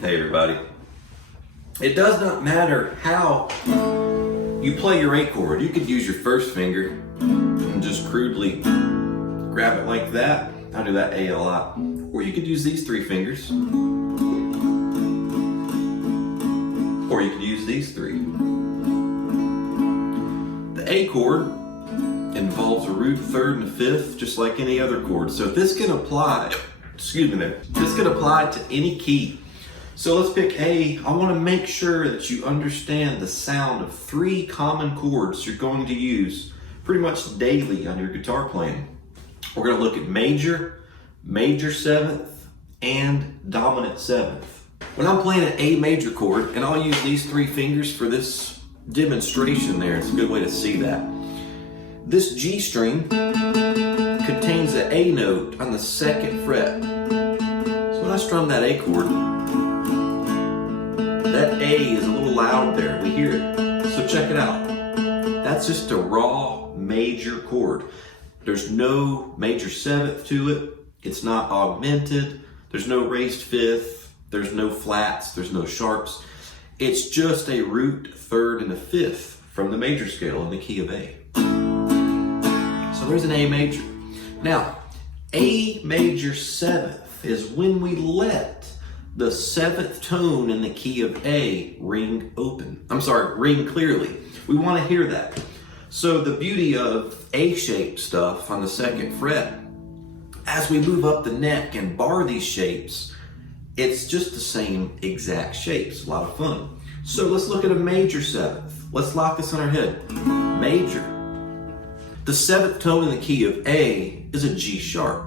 Hey everybody. It does not matter how you play your A chord. You could use your first finger and just crudely grab it like that. I do that A a lot. Or you could use these three fingers. Or you could use these three. The A chord involves a root, third, and a fifth, just like any other chord. So this can apply, this can apply to any key. So let's pick A. I want to make sure that you understand the sound of three common chords you're going to use pretty much daily on your guitar playing. We're going to look at major, major seventh, and dominant seventh. When I'm playing an A major chord, and I'll use these three fingers for this demonstration there, it's a good way to see that. This G string contains an A note on the second fret. So when I strum that A chord, that A is a little loud there. We hear it. So check it out. That's just a raw major chord. There's no major seventh to it. It's not augmented. There's no raised fifth. There's no flats. There's no sharps. It's just a root, third, and a fifth from the major scale in the key of A. So there's an A major. Now, A major seventh is when we let the seventh tone in the key of A ring clearly. We want to hear that. So the beauty of A-shaped stuff on the second fret, as we move up the neck and bar these shapes, it's just the same exact shapes. A lot of fun. So let's look at a major seventh. Let's lock this on our head. Major. The seventh tone in the key of A is a G sharp.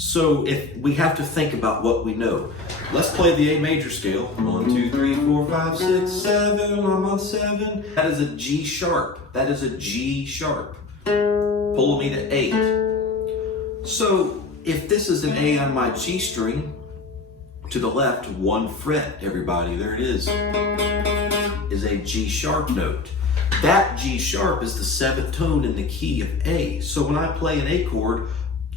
So if we have to think about what we know. Let's play the A major scale. 1, 2, 3, 4, 5, 6, 7. I'm on 7. That is a G sharp. That is a G sharp. Pulling me to 8. So if this is an A on my G string, to the left, one fret, everybody, there it is a G sharp note. That G sharp is the seventh tone in the key of A. So when I play an A chord,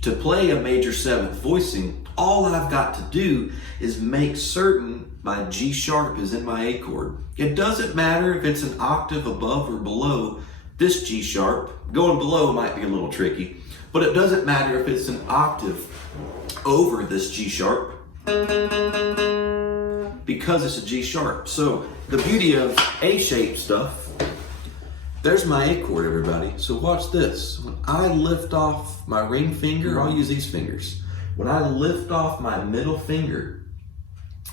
to play a major seventh voicing, all I've got to do is make certain my G sharp is in my A chord. It doesn't matter if it's an octave above or below this G sharp. Going below might be a little tricky, but it doesn't matter if it's an octave over this G sharp because it's a G sharp. So the beauty of A-shaped stuff, there's my A chord, everybody. So watch this. When I lift off my ring finger, I'll use these fingers. When I lift off my middle finger,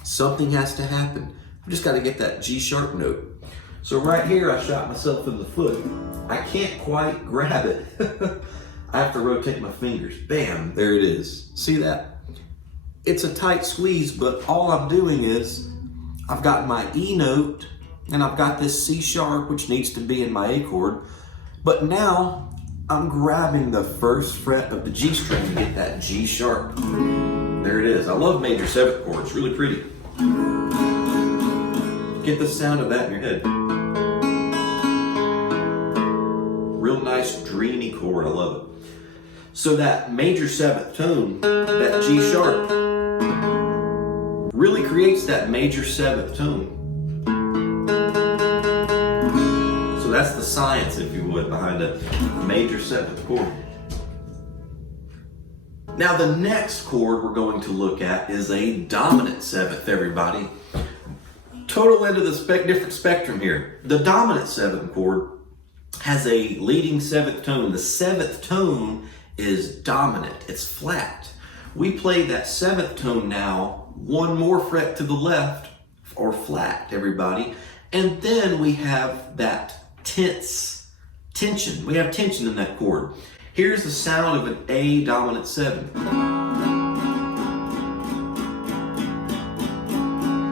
something has to happen. I've just got to get that G sharp note. So right here, I shot myself in the foot. I can't quite grab it. I have to rotate my fingers. Bam, there it is. See that? It's a tight squeeze, but all I'm doing is I've got my E note and I've got this C sharp, which needs to be in my A chord. But now I'm grabbing the first fret of the G string to get that G sharp. There it is. I love major seventh chord. It's really pretty. Get the sound of that in your head. Real nice, dreamy chord. I love it. So that major seventh tone, that G sharp, really creates that major seventh tone. So that's the science, if you would, behind a major seventh chord. Now the next chord we're going to look at is a dominant seventh, everybody. Total end of the different spectrum here. The dominant seventh chord has a leading seventh tone. The seventh tone is dominant. It's flat. We play that seventh tone now, one more fret to the left, or flat, everybody. And then we have that tension. We have tension in that chord. Here's the sound of an A dominant 7.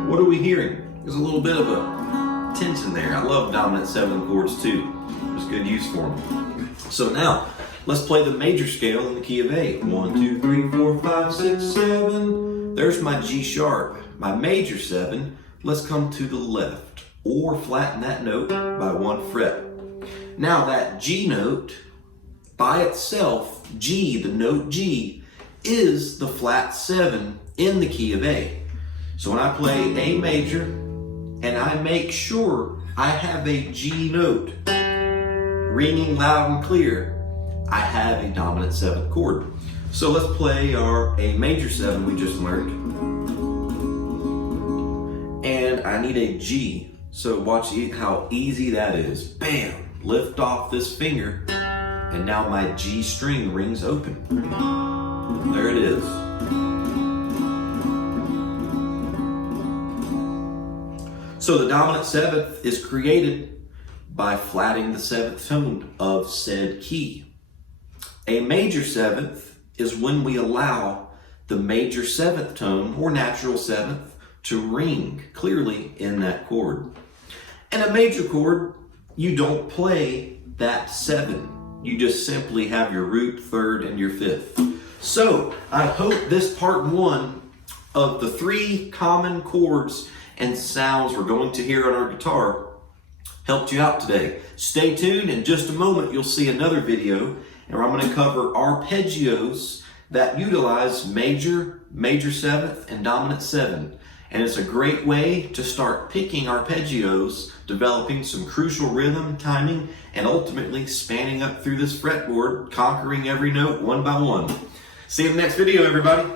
What are we hearing? There's a little bit of a tension there. I love dominant 7 chords too. There's good use for them. So now, let's play the major scale in the key of A. 1, 2, 3, 4, 5, 6, 7. There's my G sharp, my major 7. Let's come to the left, or flatten that note by 1 fret. Now that G note, by itself, G, the note G, is the flat 7 in the key of A. So when I play A major and I make sure I have a G note ringing loud and clear, I have a dominant 7th chord. So let's play our A major 7 we just learned. And I need a G. So watch how easy that is. Bam! Lift off this finger, and now my G string rings open. There it is. So the dominant 7th is created by flatting the 7th tone of said key. A major 7th is when we allow the major 7th tone, or natural 7th, to ring clearly in that chord. And a major chord, you don't play that 7. You just simply have your root, 3rd, and your 5th. So I hope this part 1 of the 3 common chords and sounds we're going to hear on our guitar helped you out today. Stay tuned. In just a moment, you'll see another video, and I'm going to cover arpeggios that utilize major 7th, and dominant 7. And it's a great way to start picking arpeggios, developing some crucial rhythm, timing, and ultimately spanning up through this fretboard, conquering every note one by one. See you in the next video, everybody.